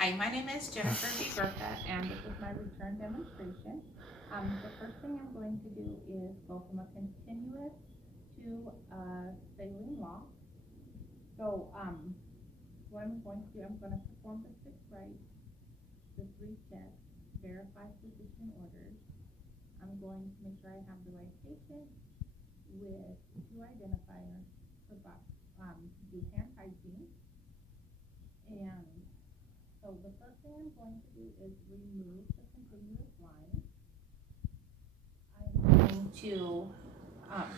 Hi, my name is Jennifer DeBerta, and this is my return demonstration. The first thing I'm going to do is go from a continuous to a saline walk. So, what I'm going to do, I'm going to perform the 6 rights, the 3 checks, verify physician orders. I'm going to make sure I have the right patient with 2 identifiers, do hand hygiene, and so the first thing I'm going to do is remove the continuous line. I'm going to um,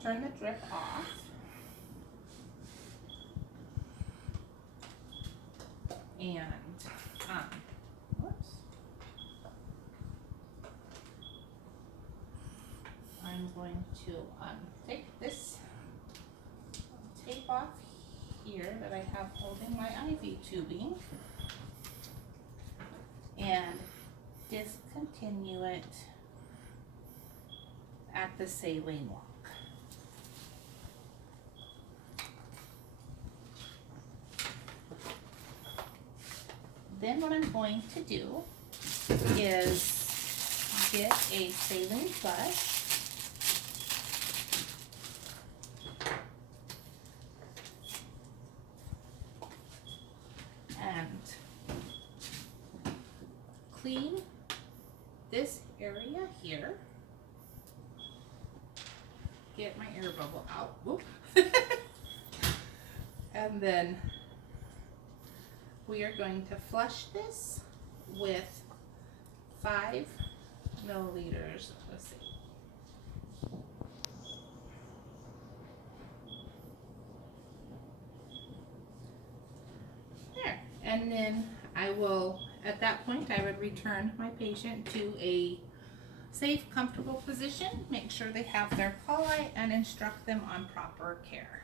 turn the drip off. And whoops. I'm going to take this tape off here that I have holding my IV tubing and discontinue it at the saline walk. Then what I'm going to do is get a saline flush and clean this area here. Get my air bubble out. Whoop. And then we are going to flush this with 5 milliliters of saline. There. And then I will, at that point, I would return my patient to a safe, comfortable position, make sure they have their call light, and instruct them on proper care.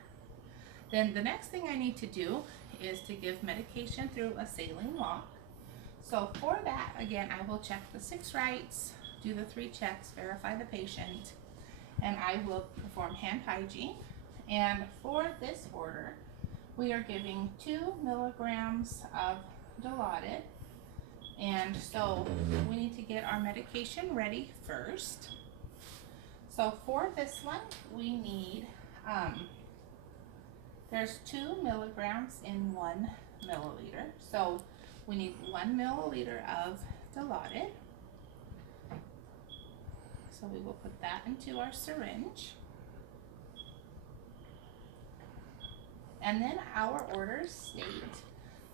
Then the next thing I need to do is to give medication through a saline walk. So for that, again, I will check the 6 rights, do the 3 checks, verify the patient, and I will perform hand hygiene. And for this order, we are giving 2 milligrams of Dilaudid. And so we need to get our medication ready first. So for this one, we need, there's 2 milligrams in 1 milliliter. So we need 1 milliliter of Dilaudid. So we will put that into our syringe. And then our orders state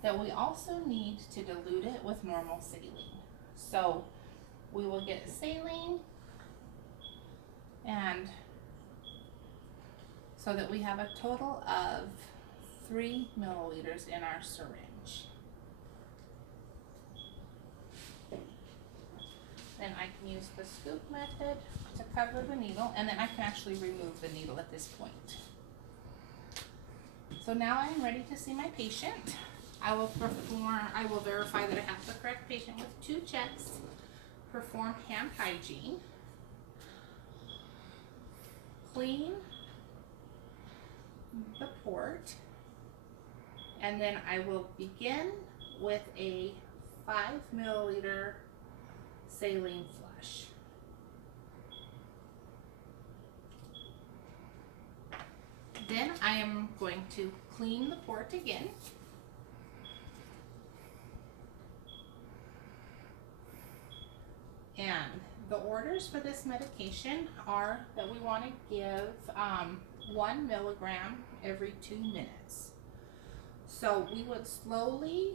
that we also need to dilute it with normal saline. So we will get saline, and so that we have a total of 3 milliliters in our syringe. Then I can use the scoop method to cover the needle, and then I can actually remove the needle at this point. So now I am ready to see my patient. I will verify that I have the correct patient with 2 checks, perform hand hygiene, clean the port, and then I will begin with a 5 milliliter saline flush. Then I am going to clean the port again. And the orders for this medication are that we want to give 1 milligram every 2 minutes. So we would slowly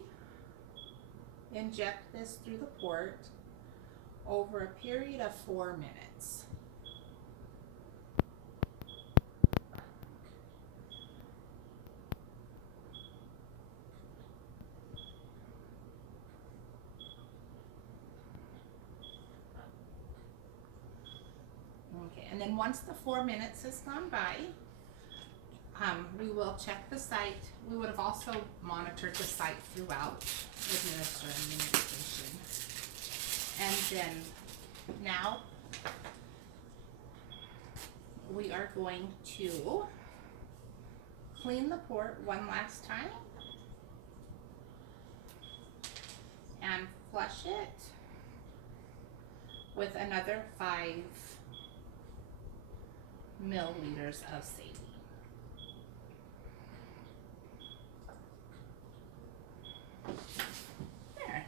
inject this through the port over a period of 4 minutes. Okay, and then once the 4 minutes has gone by, we will check the site. We would have also monitored the site throughout administering the medication. And then now we are going to clean the port one last time flush it with another 5 milliliters of saline. There.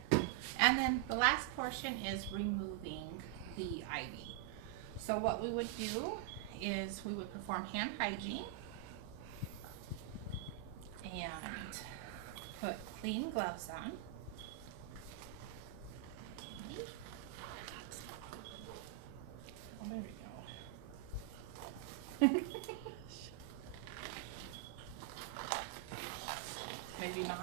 And then the last portion is removing the IV. So what we would do is we would perform hand hygiene and put clean gloves on. Oh, there we go. Maybe not.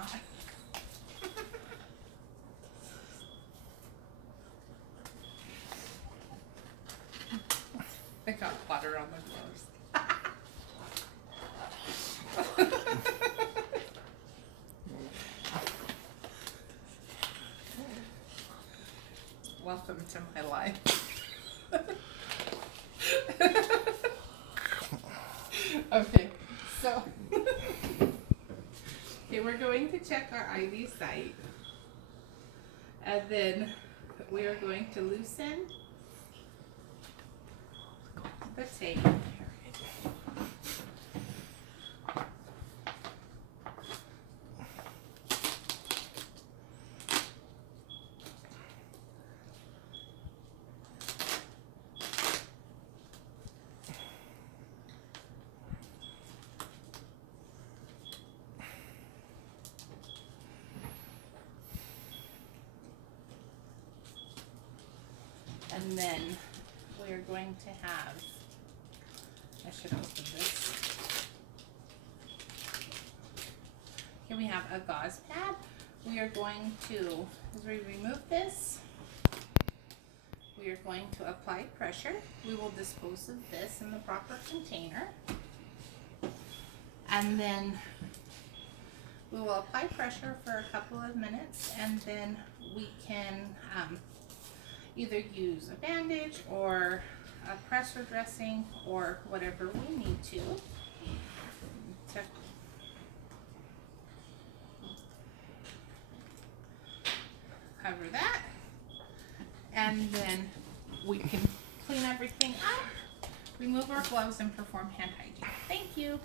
I got water on the gloves. Welcome to my life. Okay, so okay, we're going to check our IV site, and then we are going to loosen the tape. And then we're going to have, I should open this. Here we have a gauze pad. We are going to, as we remove this, we are going to apply pressure. We will dispose of this in the proper container. And then we will apply pressure for a couple of minutes, and then we can either use a bandage or a pressure dressing or whatever we need to cover that. And then we can clean everything up, remove our gloves, and perform hand hygiene. Thank you.